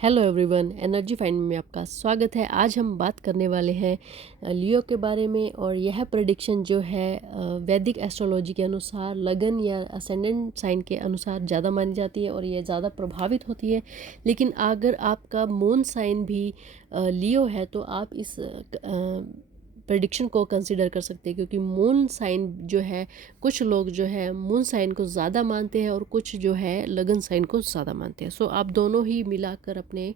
Hello everyone, energy find में आपका स्वागत है। आज हम बात करने वाले हैं लियो के बारे में। और यह प्रेडिक्शन जो है वैदिक एस्ट्रोलॉजी के अनुसार लगन या असेंडेंट साइन के अनुसार ज़्यादा मानी जाती है और यह ज़्यादा प्रभावित होती है। लेकिन अगर आपका मून साइन भी लियो है तो आप इस प्रेडिक्शन को कंसिडर कर सकते हैं, क्योंकि मून साइन जो है, कुछ लोग जो है मून साइन को ज़्यादा मानते हैं और कुछ जो है लगन साइन को ज़्यादा मानते हैं। सो आप दोनों ही मिलाकर अपने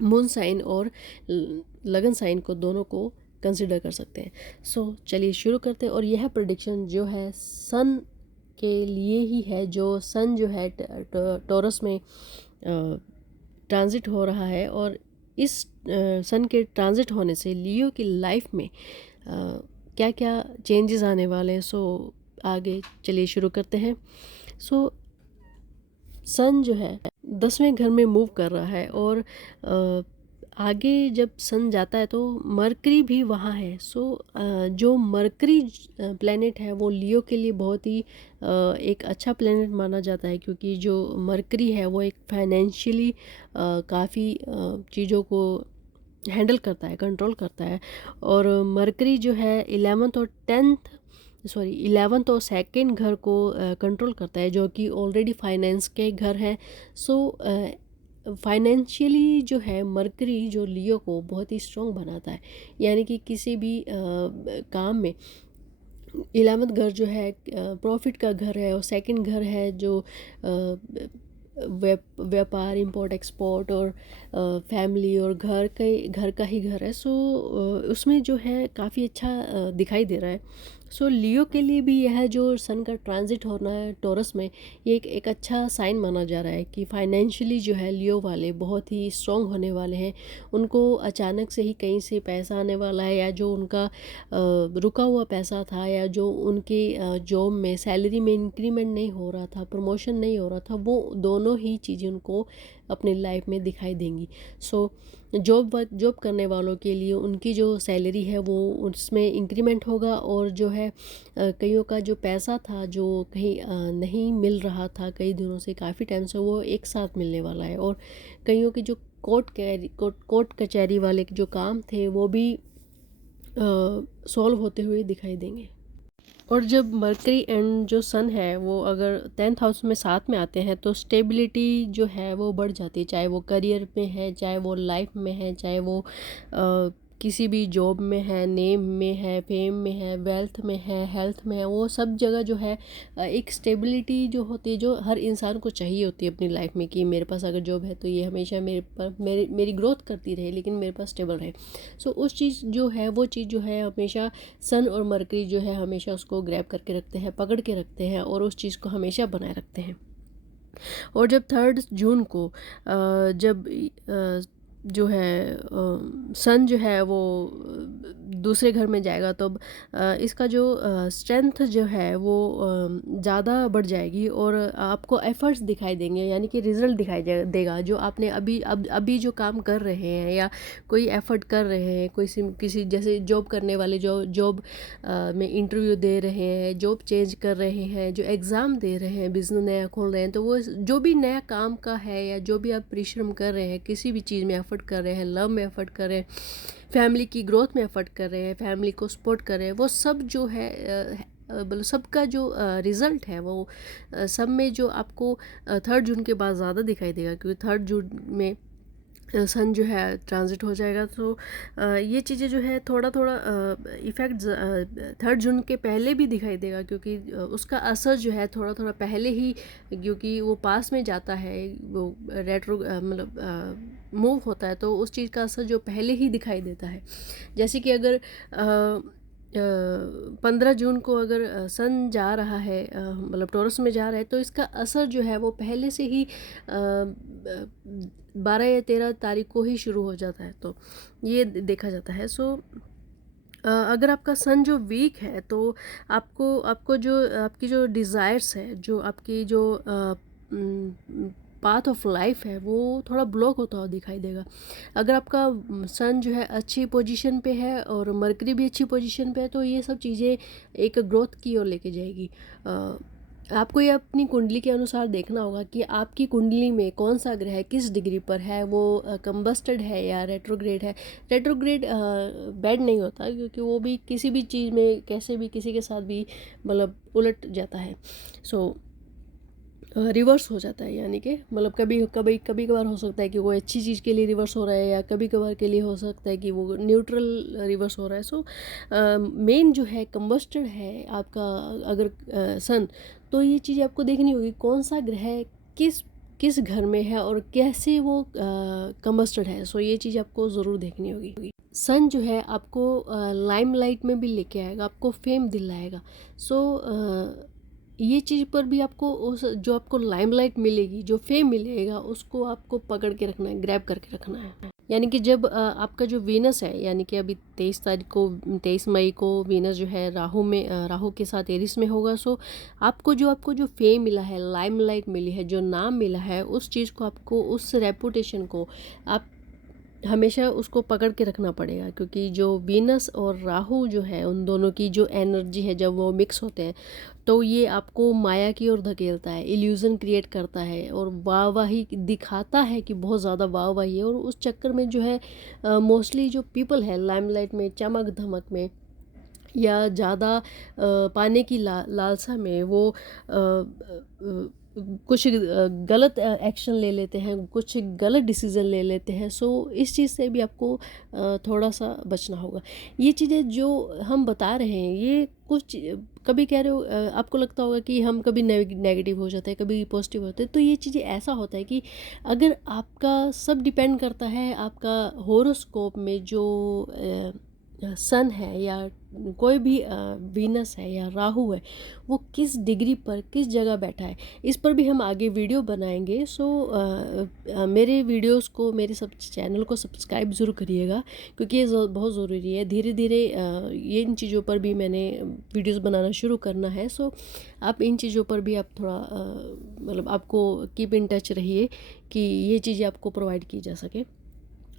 मून साइन और लगन साइन को दोनों को कंसिडर कर सकते हैं। सो चलिए शुरू करते हैं। और यह प्रेडिक्शन जो है सन के लिए ही है। जो सन जो है टॉरस में ट्रांजिट हो रहा है, और इस सन के ट्रांजिट होने से लियो की लाइफ में क्या क्या चेंजेस आने वाले हैं। सो आगे चलिए शुरू करते हैं। सो सन जो है 10वें घर में मूव कर रहा है, और आगे जब सन जाता है तो मरकरी भी वहाँ है। सो जो मरकरी प्लेनेट है वो लियो के लिए बहुत ही एक अच्छा प्लेनेट माना जाता है, क्योंकि जो मरकरी है वो एक फाइनेंशियली काफ़ी चीज़ों को हैंडल करता है, कंट्रोल करता है। और मरकरी जो है 11th और सेकंड घर को कंट्रोल करता है, जो कि ऑलरेडी फाइनेंस के घर हैं। सो फाइनेंशियली जो है मरकरी जो लियो को बहुत ही स्ट्रॉन्ग बनाता है। यानी कि किसी भी काम में 11th घर जो है प्रॉफिट का घर है, और सेकंड घर है जो व्यापार, इंपोर्ट एक्सपोर्ट और फैमिली और घर का ही घर है। सो उसमें जो है काफ़ी अच्छा दिखाई दे रहा है। सो लियो के लिए भी यह जो सन का ट्रांजिट होना है टॉरस में, ये एक अच्छा साइन माना जा रहा है कि फाइनेंशियली जो है लियो वाले बहुत ही स्ट्रॉन्ग होने वाले हैं। उनको अचानक से ही कहीं से पैसा आने वाला है, या जो उनका रुका हुआ पैसा था, या जो उनके जॉब में सैलरी में इंक्रीमेंट नहीं हो रहा था, प्रमोशन नहीं हो रहा था, वो दोनों ही चीज़ें उनको अपनी लाइफ में दिखाई देंगी। सो जॉब करने वालों के लिए उनकी जो सैलरी है वो उसमें इंक्रीमेंट होगा, और जो है कईयों का जो पैसा था जो कहीं नहीं मिल रहा था कई दिनों से, काफ़ी टाइम से, वो एक साथ मिलने वाला है। और कईयों की जो कोर्ट कचहरी वाले जो काम थे वो भी सॉल्व होते हुए दिखाई देंगे। और जब मरकरी एंड जो सन है वो अगर 10th हाउस में साथ में आते हैं तो स्टेबिलिटी जो है वो बढ़ जाती है, चाहे वो करियर में है, चाहे वो लाइफ में है, चाहे वो किसी भी जॉब में है, नेम में है, फेम में है, वेल्थ में है, हेल्थ में है। वो सब जगह जो है एक स्टेबिलिटी जो होती है, जो हर इंसान को चाहिए होती है अपनी लाइफ में, कि मेरे पास अगर जॉब है तो ये हमेशा मेरी ग्रोथ करती रहे, लेकिन मेरे पास स्टेबल रहे। सो उस चीज़ जो है, वो चीज़ जो है हमेशा सन और मरकरी जो है हमेशा उसको ग्रैब करके रखते हैं, पकड़ के रखते हैं, और उस चीज़ को हमेशा बनाए रखते हैं। और जब 3 जून को जब जो है सन जो है वो दूसरे घर में जाएगा, तो इसका जो स्ट्रेंथ जो है वो ज़्यादा बढ़ जाएगी, और आपको एफर्ट्स दिखाई देंगे, यानी कि रिजल्ट दिखाई देगा। जो आपने अभी जो काम कर रहे हैं, या कोई एफर्ट कर रहे हैं, किसी जैसे जॉब करने वाले जो जॉब में इंटरव्यू दे रहे हैं, जॉब चेंज कर रहे हैं, जो एग्ज़ाम दे रहे हैं, बिज़नेस नया खोल रहे हैं, तो वो जो भी नया काम का है, या जो भी आप परिश्रम कर रहे हैं, किसी भी चीज़ में एफर्ट कर रहे हैं, लव में एफर्ट कर रहे हैं, फैमिली की ग्रोथ में एफर्ट कर रहे हैं, फैमिली को सपोर्ट कर रहे हैं, वो सब जो है मतलब सबका जो रिज़ल्ट है वो सब में जो आपको 3 जून के बाद ज़्यादा दिखाई देगा, क्योंकि 3 जून में सन जो है ट्रांजिट हो जाएगा। तो ये चीज़ें जो है थोड़ा थोड़ा इफ़ेक्ट 3 जून के पहले भी दिखाई देगा, क्योंकि उसका असर जो है थोड़ा थोड़ा पहले ही, क्योंकि वो पास में जाता है, वो रेट्रो मतलब मूव होता है, तो उस चीज़ का असर जो पहले ही दिखाई देता है। जैसे कि अगर 15 जून को अगर सन जा रहा है, मतलब टॉरस में जा रहा है, तो इसका असर जो है वो पहले से ही 12 या 13 तारीख को ही शुरू हो जाता है, तो ये देखा जाता है। सो अगर आपका सन जो वीक है, तो आपको जो आपकी जो डिज़ायर्स है, जो आपकी जो पाथ ऑफ लाइफ है, वो थोड़ा ब्लॉक होता हुआ दिखाई देगा। अगर आपका सन जो है अच्छी पोजीशन पे है, और मरकरी भी अच्छी पोजीशन पे है, तो ये सब चीज़ें एक ग्रोथ की ओर लेके जाएगी। आपको ये अपनी कुंडली के अनुसार देखना होगा कि आपकी कुंडली में कौन सा ग्रह किस डिग्री पर है, वो कंबस्टेड है या रेट्रोग्रेड है। रेट्रोग्रेड बैड नहीं होता, क्योंकि वो भी किसी भी चीज़ में कैसे भी किसी के साथ भी मतलब उलट जाता है। सो रिवर्स हो जाता है, यानी कि मतलब कभी कभार हो सकता है कि वो अच्छी चीज़ के लिए रिवर्स हो रहा है, या कभी कभार के लिए हो सकता है कि वो न्यूट्रल रिवर्स हो रहा है। सो मेन जो है कंबस्टेड है आपका अगर सन, तो ये चीज़ आपको देखनी होगी कौन सा ग्रह किस किस घर में है और कैसे वो कंबस्टेड है। सो ये चीज़ आपको ज़रूर देखनी होगी। सन जो है आपको लाइमलाइट में भी लेके आएगा, आपको फेम दिलाएगा। सो ये चीज़ पर भी आपको उस जो आपको लाइमलाइट मिलेगी, जो फेम मिलेगा, उसको आपको पकड़ के रखना है, ग्रैब करके रखना है। यानी कि जब आपका जो वीनस है, यानी कि अभी 23 मई को वीनस जो है राहु में राहु के साथ एरिस में होगा। सो आपको जो फेम मिला है, लाइमलाइट मिली है, जो नाम मिला है, उस चीज़ को आपको, उस रेपुटेशन को आप हमेशा उसको पकड़ के रखना पड़ेगा। क्योंकि जो वीनस और राहु जो है, उन दोनों की जो एनर्जी है, जब वो मिक्स होते हैं तो ये आपको माया की ओर धकेलता है, इल्यूज़न क्रिएट करता है और वाहवाही दिखाता है कि बहुत ज़्यादा वाहवाही है। और उस चक्कर में जो है मोस्टली जो पीपल है लाइमलाइट में, चमक धमक में, या ज़्यादा पाने की लालसा में वो कुछ गलत एक्शन ले लेते हैं, कुछ गलत डिसीज़न ले लेते हैं। सो इस चीज़ से भी आपको थोड़ा सा बचना होगा। ये चीज़ें जो हम बता रहे हैं, ये कुछ कभी कह रहे हो आपको लगता होगा कि हम कभी नेगेटिव हो जाते हैं, कभी पॉजिटिव होते हैं। तो ये चीज़ें ऐसा होता है कि अगर आपका सब डिपेंड करता है आपका होरोस्कोप में जो सन है, या कोई भी वीनस है या राहु है, वो किस डिग्री पर किस जगह बैठा है। इस पर भी हम आगे वीडियो बनाएंगे। सो मेरे वीडियोस को, मेरे सब चैनल को सब्सक्राइब ज़रूर करिएगा, क्योंकि ये बहुत ज़रूरी है। धीरे धीरे ये इन चीज़ों पर भी मैंने वीडियोस बनाना शुरू करना है। सो आप इन चीज़ों पर भी आप थोड़ा मतलब आपको कीप इन टच रहिए कि ये चीज़ें आपको प्रोवाइड की जा सके।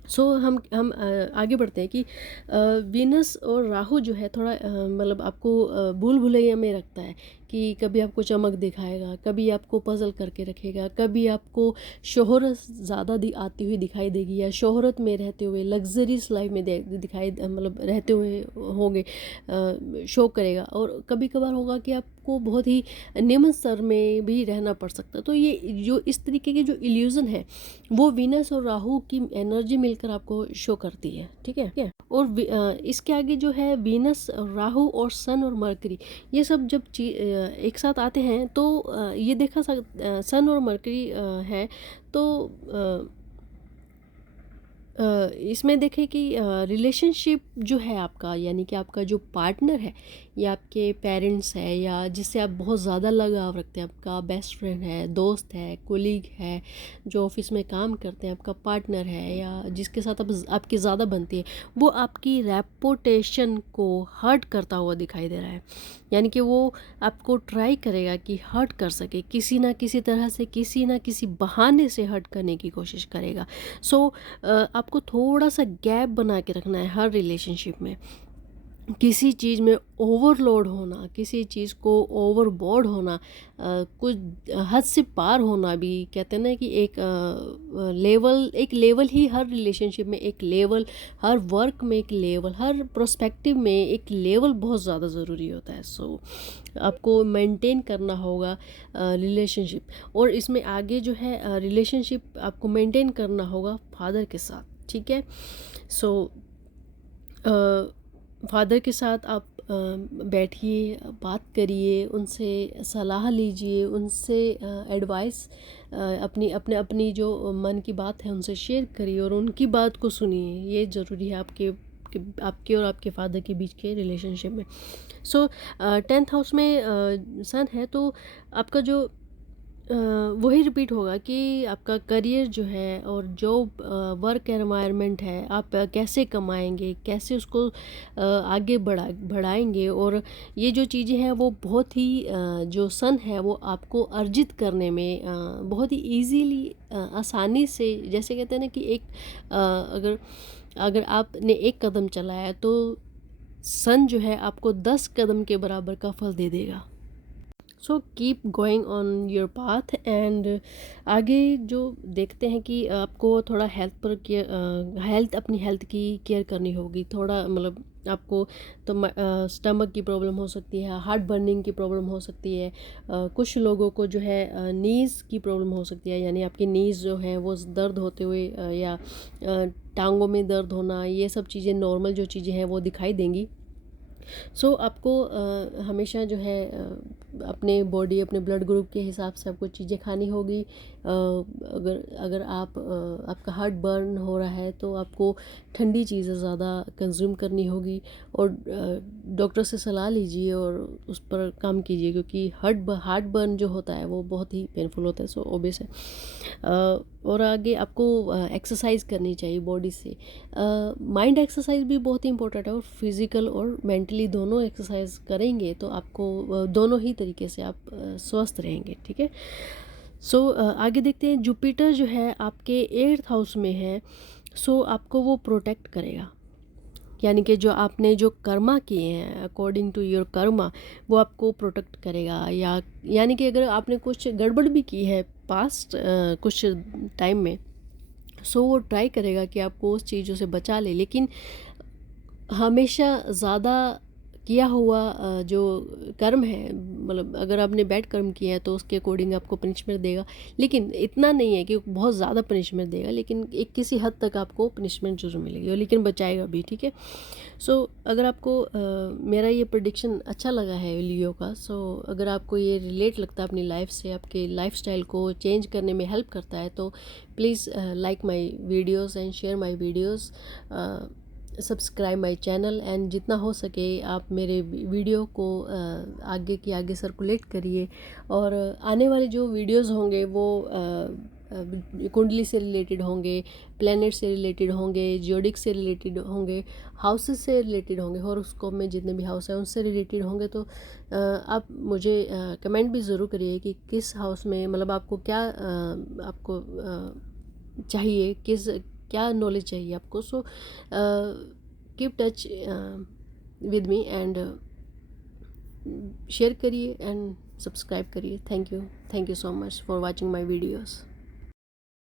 सो हम आगे बढ़ते हैं कि वीनस और राहु जो है थोड़ा मतलब आपको भूल भुलैया में रखता है कि कभी आपको चमक दिखाएगा, कभी आपको पजल करके रखेगा, कभी आपको शोहरत ज़्यादा आती हुई दिखाई देगी, या शोहरत में रहते हुए लग्जरीज लाइफ में दिखाई मतलब रहते हुए होंगे, शो करेगा। और कभी कभार होगा कि आपको बहुत ही निम्न स्तर में भी रहना पड़ सकता है। तो ये जो इस तरीके के जो इल्यूज़न है, वो वीनस और राहु की एनर्जी मिलकर आपको शो करती है, ठीक है। और इसके आगे जो है वीनस, राहु और सन और मरकरी, ये सब जब एक साथ आते हैं तो ये देखा सन और मरकरी है तो इसमें देखें कि रिलेशनशिप जो है आपका, यानी कि आपका जो पार्टनर है, या आपके पेरेंट्स है, या जिससे आप बहुत ज़्यादा लगाव रखते हैं, आपका बेस्ट फ्रेंड है, दोस्त है, कोलीग है, जो ऑफिस में काम करते हैं, आपका पार्टनर है, या जिसके साथ आपकी ज़्यादा बनती है, वो आपकी रेपुटेशन को हर्ट करता हुआ दिखाई दे रहा है। यानी कि वो आपको ट्राई करेगा कि हर्ट कर सके, किसी ना किसी तरह से, किसी ना किसी बहाने से हर्ट करने की कोशिश करेगा। सो आपको थोड़ा सा गैप बना के रखना है हर रिलेशनशिप में। किसी चीज़ में ओवरलोड होना, किसी चीज़ को ओवरबोर्ड होना, कुछ हद से पार होना भी, कहते हैं ना कि एक लेवल ही हर रिलेशनशिप में एक लेवल, हर वर्क में एक लेवल, हर प्रोस्पेक्टिव में एक लेवल बहुत ज़्यादा ज़रूरी होता है। सो आपको मेंटेन करना होगा रिलेशनशिप। और इसमें आगे जो है रिलेशनशिप आपको मेंटेन करना होगा फादर के साथ, ठीक है। सो फादर के साथ आप बैठिए, बात करिए, उनसे सलाह लीजिए, उनसे एडवाइस, अपनी जो मन की बात है उनसे शेयर करिए, और उनकी बात को सुनिए। ये ज़रूरी है आपके और आपके फादर के बीच के रिलेशनशिप में। सो 10th हाउस में सन है तो आपका जो वही रिपीट होगा कि आपका करियर जो है और जो वर्क एनवायरनमेंट है, आप कैसे कमाएंगे, कैसे उसको आगे बढ़ाएंगे। और ये जो चीज़ें हैं वो बहुत ही जो सन है वो आपको अर्जित करने में बहुत ही इजीली, आसानी से, जैसे कहते हैं ना कि एक अगर आपने एक कदम चलाया तो सन जो है आपको 10 कदम के बराबर का फल दे देगा। So keep going on your path and आगे जो देखते हैं कि आपको थोड़ा हेल्थ पर केयर, अपनी हेल्थ की केयर करनी होगी थोड़ा, मतलब आपको तो स्टमक की प्रॉब्लम हो सकती है, हार्ट बर्निंग की प्रॉब्लम हो सकती है, कुछ लोगों को जो है नीज़ की प्रॉब्लम हो सकती है, यानी आपकी नीज़ जो है वो दर्द होते हुए या टांगों में दर्द होना, ये सब चीज़ें नॉर्मल जो चीज़ें हैं वो दिखाई देंगी। सो आपको हमेशा जो है अपने बॉडी, अपने ब्लड ग्रुप के हिसाब से आपको चीज़ें खानी होगी। अगर अगर आपका हार्ट बर्न हो रहा है तो आपको ठंडी चीज़ें ज़्यादा कंज्यूम करनी होगी, और डॉक्टर से सलाह लीजिए और उस पर काम कीजिए, क्योंकि हार्ट बर्न जो होता है वो बहुत ही पेनफुल होता है। सो ओबियस है। और आगे आपको एक्सरसाइज करनी चाहिए बॉडी से। माइंड एक्सरसाइज भी बहुत ही इंपॉर्टेंट है, और फिज़िकल और मेंटली दोनों एक्सरसाइज करेंगे तो आपको दोनों ही तरीके से आप स्वस्थ रहेंगे। ठीक है। सो आगे देखते हैं, जुपिटर जो है आपके 8th हाउस में है। सो आपको वो प्रोटेक्ट करेगा, यानी कि जो आपने जो कर्मा किए हैं अकॉर्डिंग टू योर कर्मा, वो आपको प्रोटेक्ट करेगा। या यानी कि अगर आपने कुछ गड़बड़ भी की है पास्ट कुछ टाइम में, सो वो ट्राई करेगा कि आपको उस चीज़ों से बचा ले, लेकिन हमेशा ज़्यादा किया हुआ जो कर्म है, मतलब अगर आपने बैड कर्म किया है तो उसके अकॉर्डिंग आपको पनिशमेंट देगा, लेकिन इतना नहीं है कि बहुत ज़्यादा पनिशमेंट देगा, लेकिन एक किसी हद तक आपको पनिशमेंट जरूर मिलेगी, और लेकिन बचाएगा भी। ठीक है। सो अगर आपको मेरा ये प्रेडिक्शन अच्छा लगा है लियो का, सो अगर आपको ये रिलेट लगता है अपनी लाइफ से, आपके लाइफस्टाइल को चेंज करने में हेल्प करता है, तो please like my videos and share my videos, subscribe my channel, and जितना हो सके आप मेरे वीडियो को आगे की आगे सर्कुलेट करिए। और आने वाले जो वीडियोस होंगे वो कुंडली से रिलेटेड होंगे, प्लैनेट से रिलेटेड होंगे, जियोडिक से रिलेटेड होंगे, हाउसेस से रिलेटेड होंगे, हॉरोस्कोप में जितने भी हाउस हैं उनसे रिलेटेड होंगे। तो आप मुझे कमेंट भी ज़रूर करिए कि किस हाउस में, मतलब आपको क्या आपको चाहिए, किस क्या नॉलेज चाहिए आपको। So keep touch with me and share करिए एंड सब्सक्राइब करिए। Thank you so much for watching my videos.